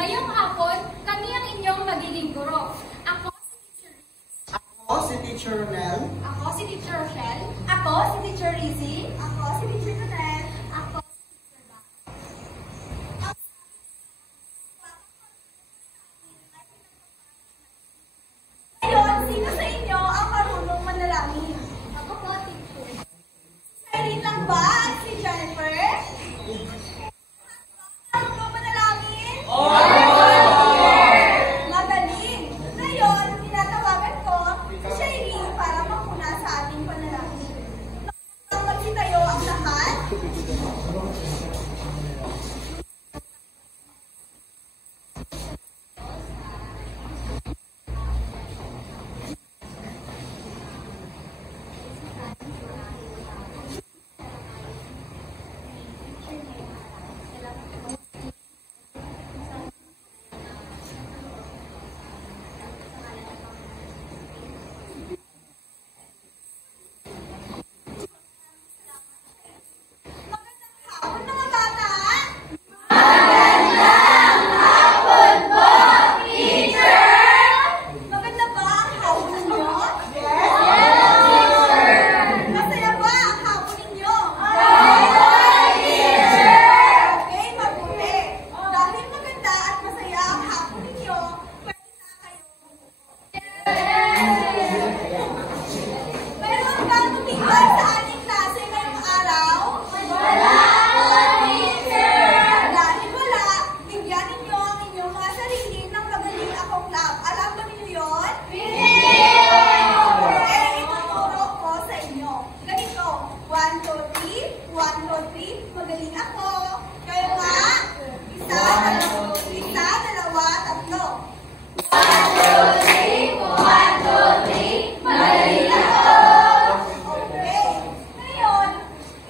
Ngayong hapon, kami ang inyong magiging guro. Ako si Teacher Ronel. Ako si Teacher Rochelle. Ako si Teacher Rizzy. Ako si Teacher Ronel. Ako Ngayon, sino sa inyo ang marunong manalangin? Ako po, Teacher. Irene lang ba at si Jennifer? Marunong manalangin? Magaling! Ngayon, tinatawagan ko si Irene para makuna sa ating panalangin. Magsitayo ang lahat. Hapon mga bata! Maganda ba ang hapon ninyo? Masaya ba ang hapon ninyo? Okay, mabuti. Dahil maganda at masaya ang hapon ninyo, pwede na kayo. Mayroon bang tumigil sa ating klase ngayong araw? Dahil wala, bigyan ninyo ang inyong mga sarili ng Magaling Ako Club. Alam ba ninyo yun? Okay, ituturo ko sa inyo. Ganito, 1, 2, 3, 1, 2, 3, magaling ako. Kayo nga, isa, dalawa, tatlo. Okay, ngayon,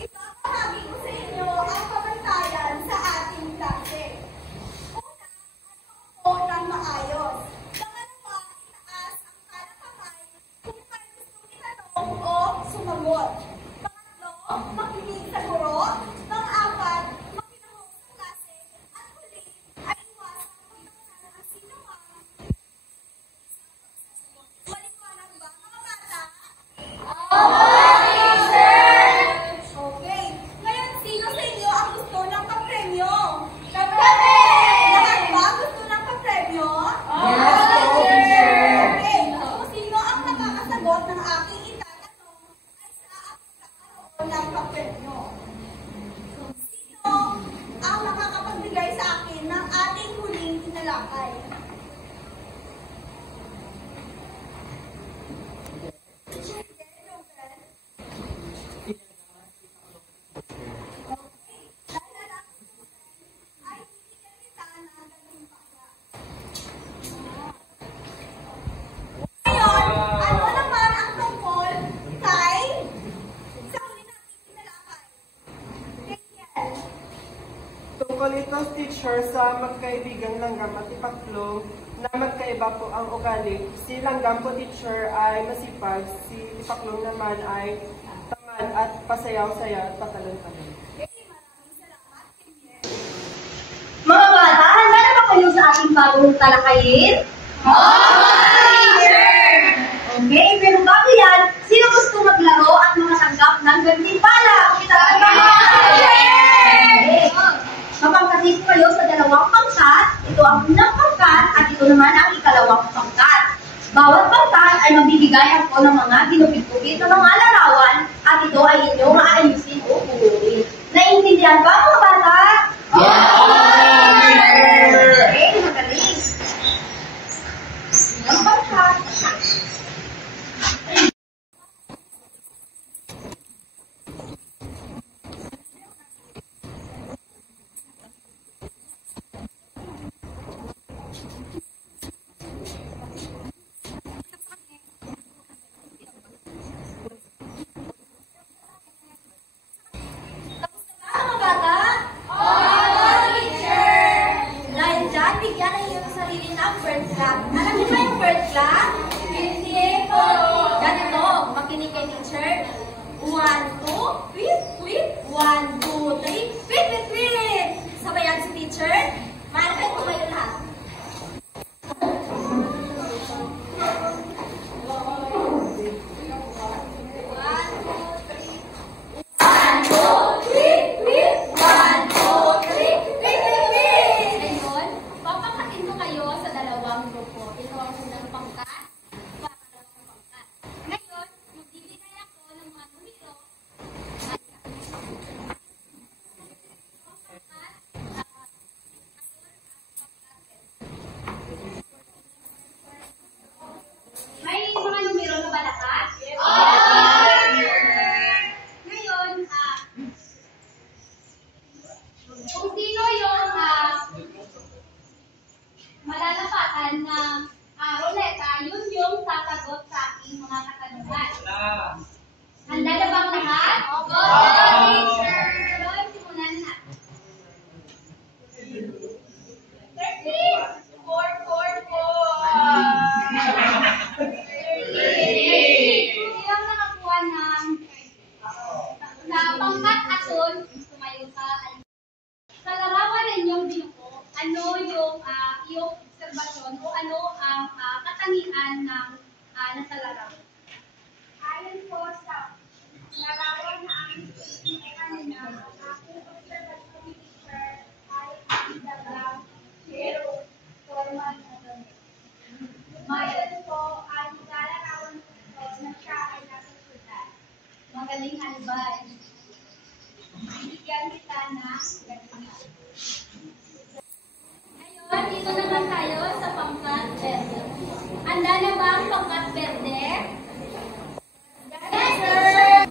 ipapahagi ko sa inyo ang pamantayan sa ating klase. Una, ano ng maayos. Pangalawa, itaas ang kanang kamay kung may gustong itanong o sumagot. Pangatlo, makinig sa guro. Pang-apat, makinig sa klase. At huli, ay iwasan ang sinumang. Maliwanag ba, mga bata? Okay. Ngayon, sino sa inyo ang gusto ng papremyo? Kami! Lahat ba gusto ng papremyo? Okay. Kung sino ang nakakasagot ng aking itatanong, ay siya ang magkakaroon ng papremyo. Sino ang makakapagbigay sa akin ng ating huling tinalakay? Ngayon, ano naman ang tungkol kay sa huli nating tinalakay? Daniel. Tungkol ito, teacher, sa magkaibigang langgam at ipaklo na magkaiba po ang ugali. Si langgam po, teacher, ay masipag. Si ipaklong naman ay tamad at pasayaw-sayaw at patalon-talon. Okay, maraming salamat, Daniel. Mga bata, handa na ba kayo sa ating bagong talakayin? Okay, pero bago yan, sino gusto maglaro at makatanggap ng gantimpala? Okay. Mapangkasi ko kayo sa dalawang pangkat. Ito ang unang pangkat at ito naman ang ikalawang pangkat. Bawat pangkat ay magbibigay ako ng mga ginupit-gupit na mga larawan at ito ay inyong maayusin o pulutin. Naiintindihan ba mga bata? Okay, magaling. Unang pangkat. Mga bata, magtutukan ng ruleta, yun yung sasagot sa aking mga katanungan. Handa na bang lahat? Opo, teacher! Doon, simulan na. 13! 4, 4, 4! Silang nakakuha ng sa pangkat ason, tumayo ka. Sa larawan ninyong binuko, ano yung iyong obserbasyon o ano ang katangian ng nasa larawan? Ayon po sa larawan na aming kanina, ang aking observation ni teacher ay ang dagang zero formal na gamit. Ngayon po, ang lalarawan ko na siya ay nasa syudad. Magaling halbay. Bigyan kita na ganito. Ngayon, dito naman tayo sa pangkat verde. Handa na ba ang pangkat verde? Yes, sir!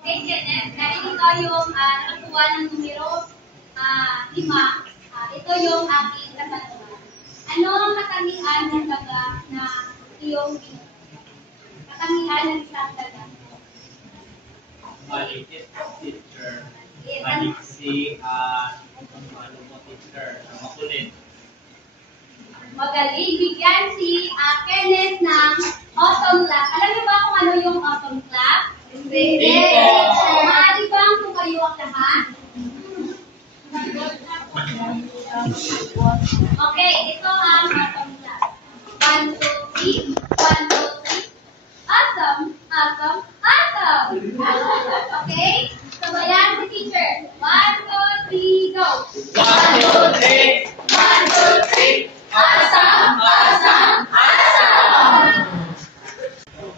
Okay, Kenneth, dahil ito yung nakakuha ng numero 5, ito yung aking katanungan. Ano ang katangian ng daga na iyong katangian ng isang daga? Malikit teacher. Maliksi ano mo teacher. Makulit. Magaling. Bigyan si Kenneth ng autumn clap. Alam niyo ba kung ano yung autumn clap? Hindi. Maaari bang tumayo ang lahat? Okay, ito ang autumn clap. 1, 2, 3. 1, 2, 3. Awesome! Awesome! Awesome! Okay? Sabayan si teacher. 1, 2, 3, go! 1, 2, 3. 1, 2, 3. Awesome! Awesome! Awesome!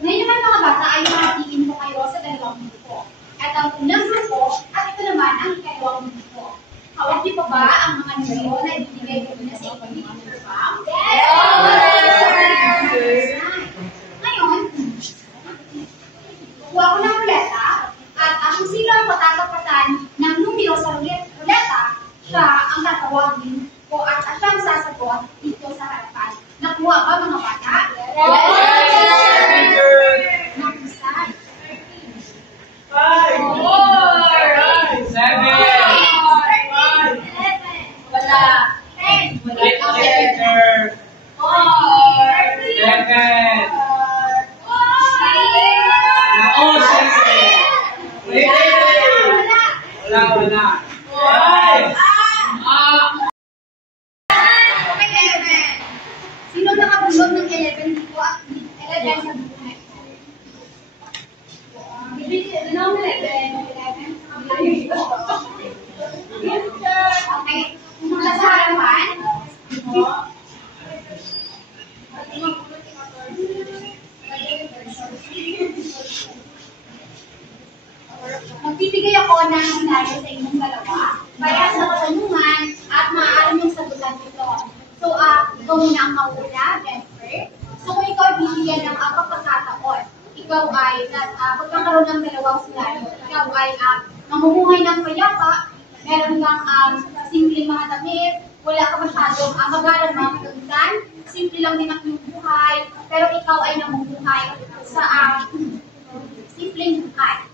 Ngayon naman mga bata ay makatingin ko kayo sa dalawang grupo. At ang unang grupo at ito naman ang ikalawang grupo. Hawak niyo pa ba ang mga numero na ibibigay ko na sa inyo ni Teacher Pam? Yes! Ngayon, kuha ko ng ruleta at kung sino ang matatapatan ng numero sa ruleta, siya ang tatawagin ko at siya ang sasagot dito sa harapan. Nakuha ba mga bata? Yes! Nakusay. 5, 7. 11. Wala. 10. Wala. Teacher. 4. 7. Oh, Wala. 5. Sino nakabulog ng 11 dito at 11 sa buhay? Ano ang 11? Okay. Mula sa harapan. Magbibigay ako ng scenario sa inyong dalawa para sa katanungan at maaari mong sagutan ito. So, ikaw muna ang mauna, Jennifer. So, kung ikaw bibigyan ng pagkakataon, ikaw ay pagkakaroon ng dalawang scenario. Ikaw ay mamumuhay ng payapa, meron kang simpleng mga damit, wala ka masyadong mag-aaral mga kagamitan, simple lang din ang iyong buhay, pero ikaw ay namumuhay sa simpleng buhay.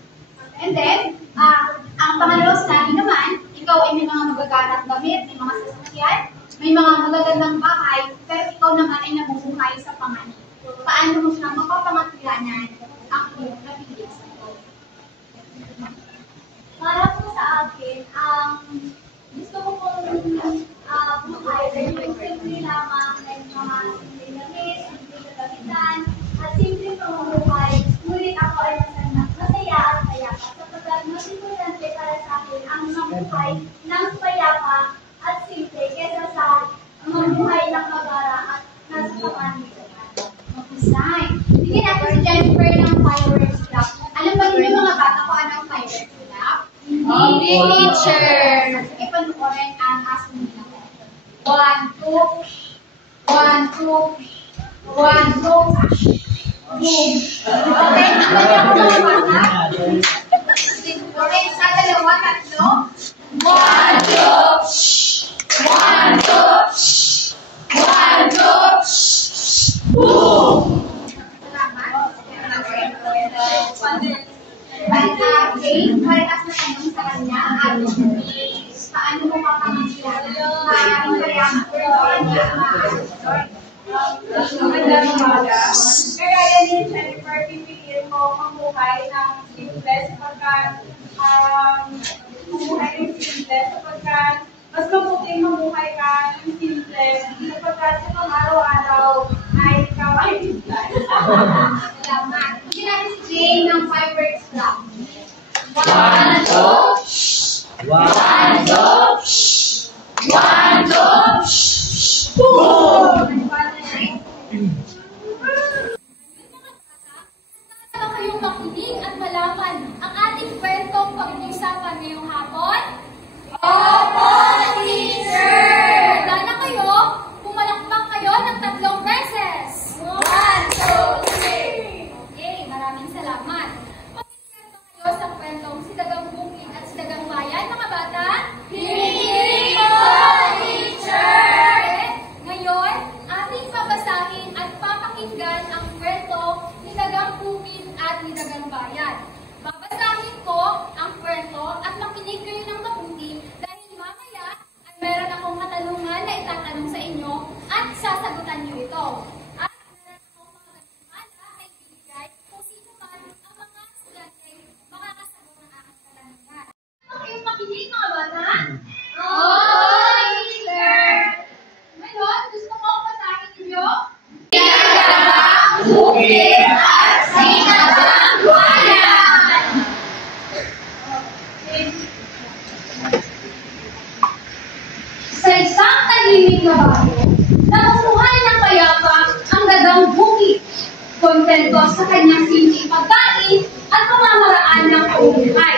And then, ang pangalawang scenario naman, ikaw ay may mga magaganang damit, may mga sasakyan, may mga magagandang bahay, pero ikaw naman ay namumuhay sa panganib. Paano mo siya mapapangatilanan ang iyong napili sa ito? Para po sa akin, gusto ko pong buhay ay yung simple lamang ay mga simple damit, simple kagamitan, at simple pamumuhay. Ngunit ako ay masaya at payapa. Sapagkat mas importante para sa akin ang mamuhay ng payapa at simple kesa sa mamuhay ng magara at nasa panganib. Mahusay. Bigyan natin si Jennifer ng fireworks clap. Alam ba niyo mga bata ko anong fireworks clap? Hindi, teacher. Sige, panoorin ang aso nila. 1, 2, 1, 2. One, go. Boom. Okay, nakaya ko mga bata. Okay, sa dalawa, tatlo. One, two. One, two. One, two. Boom! Jane, parehas na tanong sa kanya. Paano mo papangasilan? Paano kaya Magandang umaga. Kaya ni Jennifer, pipiliin mo mamuhay ng simple sapagkat mas mabuting mamuhay ka ng simple sapagkat sa pang-araw-araw ay ikaw ay biglan. Salamat. Hindi natin si Jane ng fireworks lang. One, two. One, two. One, two. Boom! Handa na kayong makinig at malaman ang ating kwentong pag-uusapan ngayong hapon? Opo, teacher! Handa na kayo? Pumalakpak kayo ng 3 beses. 1, 2, 3. Okay, maraming salamat. Pag-share ba kayo sa kwentong si Dagang Bukid at si Dagang Bayan, mga bata? Hindi po, teacher! Ngayon, ating babasahin at papakinggan ang kwento ni Dagang Bukid at ni Dagang Bayan. Babasahin ko ang kwento at makinig kayo ng mabuti dahil mamaya ay meron akong katanungan na itatanong sa inyo at sasagutan niyo ito. At meron akong mga gantimala na ibibigay kung sino man ang mga estudyante makakasagot ng aking katanungan. Kayong makinig, mga bata? Opo, teacher! Ngayon, gusto ko basahin ninyo. Dagang Bukid at Dagang Bayan! Sa isang tahimik na bago, namumuhay ng payapa ang Dagang Bukid. Kontento sa kanyang simpleng pagkain at pamamaraan ng pamumuhay.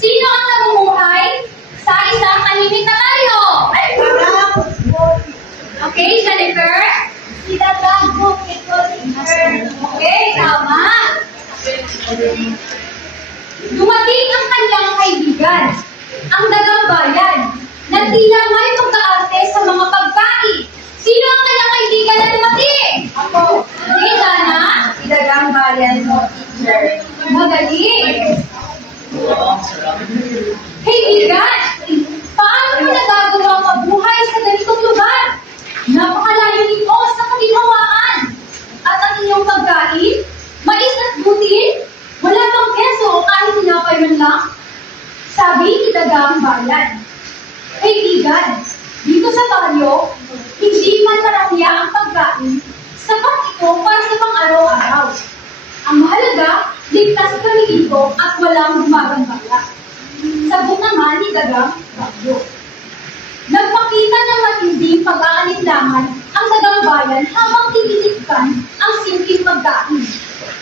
Sino ang namumuhay sa isang tahimik na baryo? Okay, Jennifer? Si Dagang Bukid ko, teacher. Okay, tama. Dumating ang kanyang kaibigan, ang Dagang Bayan, na tila may pagkaarte sa mga pagkain. Sino ang kanyang kaibigan na dumating? Ako. Okay, Dana? Si Dagang Bayan ko, teacher. Magaling. Kaibigan, paano mo nagagawa mabuhay sa ganitong lugar? Napakalayo nito sa kaginhawaan. At ang inyong pagkain, mais at butil, wala pang keso o kahit tinapay man lang. Sabi ni Dagang Bayan, kaibigan, dito sa baryo, hindi man marangya ang pagkain, sapat ito para sa pang-araw-araw. Ang mahalaga, ligtas kami dito at walang gumagambala. Sagot naman ni Dagang Bagyo. Nagpakita ng matinding pag-aalinlangan ang Dagang Bayan habang tinitikpan ang simpleng pagkain.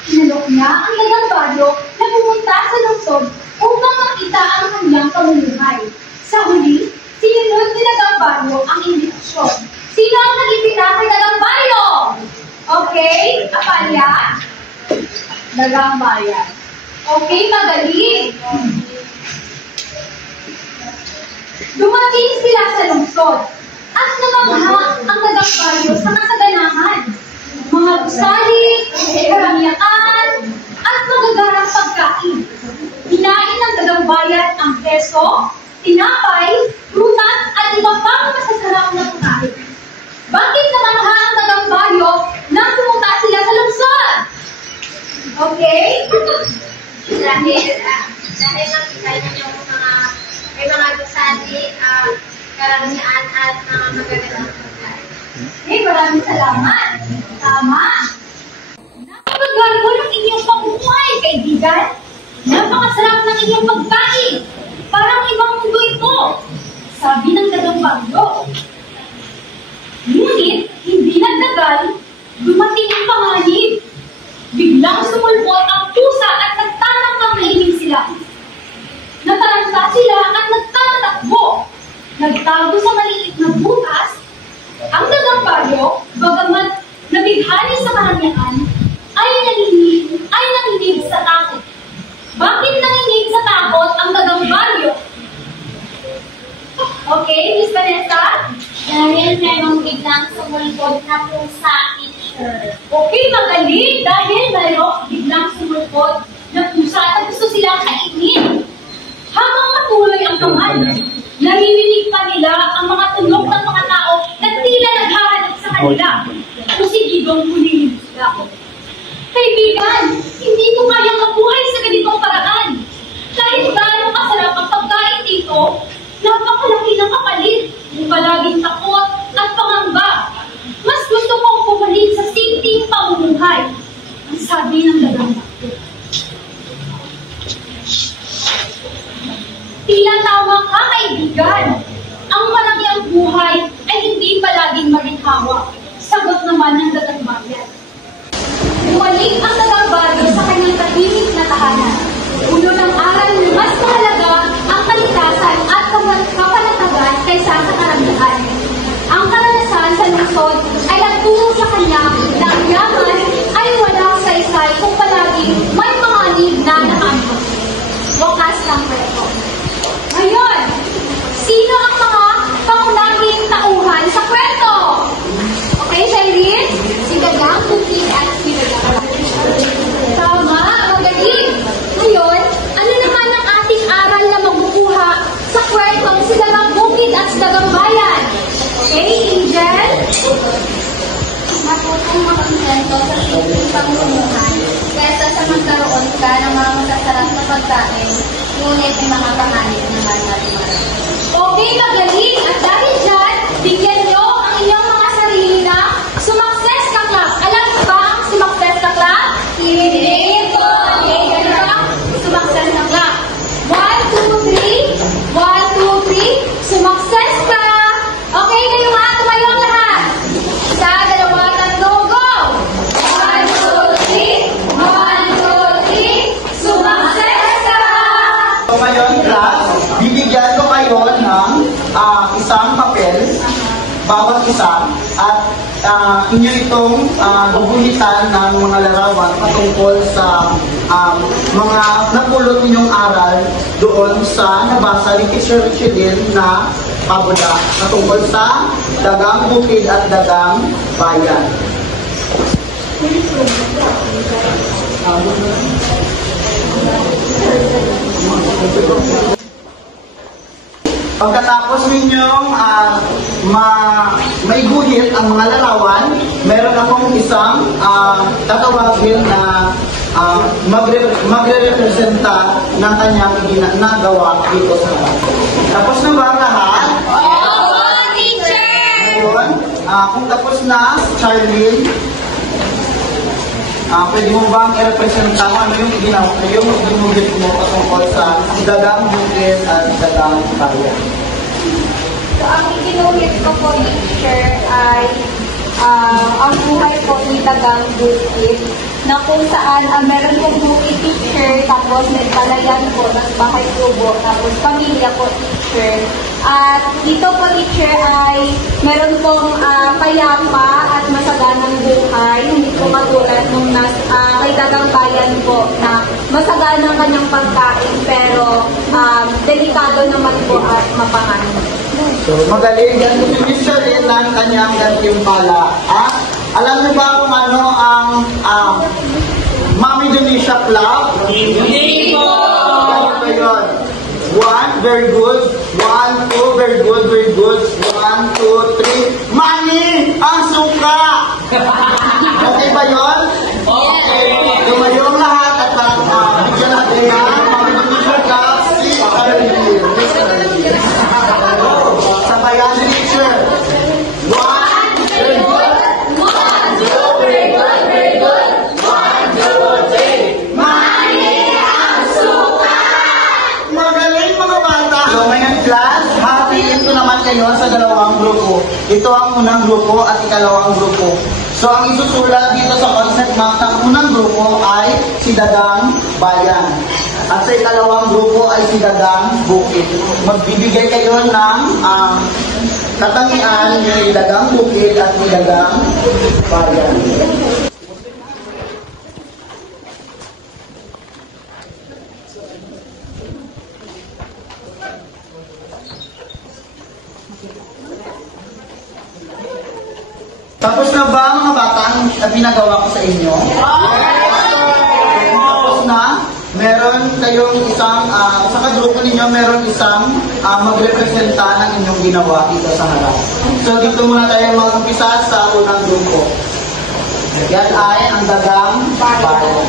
Inalok niya ang Dagang Bagyo na pumunta sa lungsod upang makita ang kanyang pamumuhay. Sa huli, sinunod ni Dagang Bagyo ang imbitasyon. Sino ang nag-imbita kay Dagang Bagyo? Okay, Apalya? Dagang Bayan. Okay, magaling. Dumating sila sa lungsod at namangha ang Dagang Bagyo sa kasaganahan. Mga gusali, karamihaan, at magagarang pagkain. Hinain ng Dagang Bayan ang keso, tinapay, prutas, at iba pang masasarap na pagkain. Bakit namangha ang Dagang Bagyo nang pumunta sila sa lungsod? Okay? Dahil nakita niyo may mga gusali, karamihan at mga magagandang pagkain. Okay, maraming salamat. Tama. Napakagago ng inyong pamumuhay, kaibigan. Napakasarap ng inyong pagkain. Parang ibang mundo ito. Sabi ng Dagang Bagyo. Ngunit, hindi nagtagal, dumating ang panganib. Biglang sumulpot ang pusa at nagtatangkang mahiling sila. Nataranta sila at nagtatatakbo. Nagtago sa maliit na butas. Ang Dagang Bagyo, bagamat nabighani katangian ay nanginig sa takot. Bakit nanginig sa takot ang dagang baryo? Okay, Miss Vanessa? Dahil mayroong biglang sumulpot na pusa, teacher. Okay, magaling. Dahil mayroong biglang sumulpot na pusa at gusto silang kainin. Habang patuloy ang kamay, naririnig pa nila ang mga tunog ng mga tao na tila naghahanap sa kanila. Pusigidong hulihin sila. Kaibigan, hindi ko kayang mabuhay sa ganitong paraan. Kahit gaano kasarap ang pagkain dito, napakalaki ng kapalit, palaging takot at pangamba. Mas gusto kong pumalit sa simpleng pamumuhay. Ang sabi ng dagang bakit. Tila tama ka, kaibigan. Ang maramiang buhay ay hindi palaging maginhawa. Sagot naman ng dagang bayan. Bumalik ang dagang bayan sa kanyang tahimik na tahanan. Ulo ng aral na mas mahalaga ang kaligtasan at kapanatagan kaysa sa karamihan. Ang karanasan sa lungsod ay nagturo sa kanya na ang yaman ay walang saysay kung palagi may panganib na nakaambot. Wakas ng kwento. Ngayon, sino ang mga pangunahing tauhan sa kwento? Okay, Shailene? Si Dagang, Cookie, at si Dagang. Tama, magaling. Ngayon, ano naman ang ating aral na magbubuha sa kwentong si Dagang Bukid at si Dagang Bayan? Okay, Angel? Matutong makonsento sa simpleng pamumuhay kaysa sa magkaroon ka ng mga masasarap na pagkain, ngunit may mga panganib na marami. Okay, magaling. At dahil dyan, bigyan nyo ang inyong mga sarili na sumakses ka club. Alam mo ba ang sumakses ka club? Hindi po. Okay, ganun ba? Sumakses ka club. 1, 2, 3. 1, 2, 3. Sumakses ka. Okay, ngayon nga, tumayo ang lahat. 1, 2, 3, go! 1, 2, 3. 1, 2, 3. Sumakses ka. So ngayon, class, bibigyan ko kayo ng isang papel, bawat isa, at inyo itong guguhitan ng mga larawan patungkol sa mga napulot ninyong aral doon sa nabasa ni Teacher Richelyn na pabula patungkol sa Dagang Bukid at Dagang Bayan. Pagkatapos ninyong maiguhit ang mga larawan, meron akong isang tatawagin na magre-representa ng kanyang ginagawa dito sa lahat. Tapos na ba lahat? Oo, teacher! Ngayon, kung tapos na, Charlene, pwede mo bang i-representa ano yung ginawa mo, yung ginuhit mo patungkol sa Dagang Bukid at Dagang Bayan? So, ang iginuhit ko po, teacher, ay ang buhay po ni Dagang Bukid, na kung saan meron pong bukid, teacher, tapos may palayan po, tapos bahay kubo, tapos pamilya po, teacher. At dito po, teacher, ay meron pong payapa at masaganang buhay, hindi po katulad nung kay Dagang Bayan po na masaganang kanyang pagkain, pero delikado naman po at mapanganib. So, magaling yan. Mr. Ilan, kanyang gantimpala. Alam niyo ba kung ano ang Mami Indonesia Club? Hindi po! Ano ba yun? 1, very good. 1, 2, very good, very good. 1, 2, 3. Mami! Ang suka! Okay ba yun? Okay. Tumayong lahat at bigyan natin na Mami Indonesia Club si Arlene. Sabayan, teacher. 1, very good. 1, 2, very good, very good. 1, 2, 3. Mami ang suka! Magaling mga bata! So ngayon class, hatiin ko naman kayo sa dalawang grupo. Ito ang unang grupo at ikalawang grupo. So ang isusulat dito sa concept map ng unang grupo ay si Dagang Bayan. At sa ikalawang grupo ay si Dagang Bukid. Magbibigay kayo ng katangian ni Dagang Bukid at ni Dagang Bayan. Tapos na ba mga bata ang pinagawa ko sa inyo? Tapos na, meron kayong isang, sa kadrupo ninyo, meron isang magrepresenta ng inyong ginawa dito sa harap. So dito muna tayo mag-umpisa sa unang grupo. Yan ay ang dagang bayan.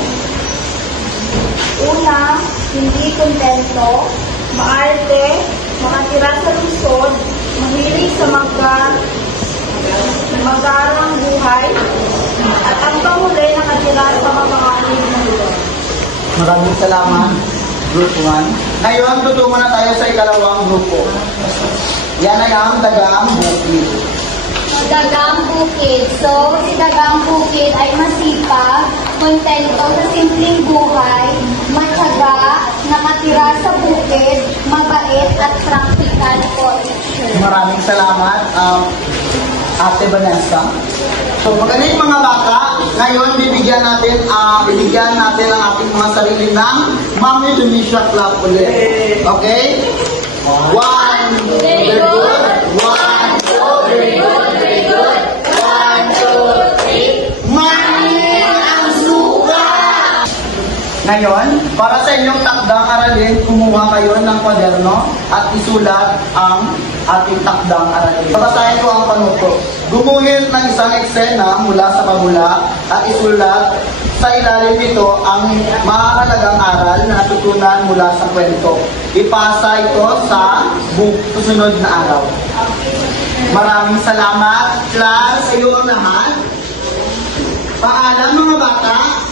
Una, hindi kontento, maarte, makatira sa lungsod, mahilig sa magarang buhay, at ang panguli nakatira sa mamahalin ng lugar. Maraming salamat, Group 1. Ngayon, tutungo na tayo sa ikalawang grupo. Yan ay ang dagang bukid. Dagang bukid. So, si dagang bukid ay masipag, kontento sa simpleng buhay, matyaga, nakatira sa bukid, mabait at practical po. Maraming salamat, Ate Vanessa. So, magaling mga bata, ngayon bibigyan natin ang ating mga sarili ng Mami Lunisha Club ulit. Okay? 1, very good. 1, 2, very good, very good. 1, 2, 3. Mami ang suka! Ngayon, para sa inyong takdang aralin, kumuha kayo ng kwaderno at isulat ang ating takdang aralin. Babasahin ko ang panuto. Gumuhit ng isang eksena mula sa pabula at isulat sa ilalim nito ang mahalagang aral na natutunan mula sa kwento. Ipasa ito sa susunod na araw. Maraming salamat, class, sa iyo lahat. Paalam mga bata.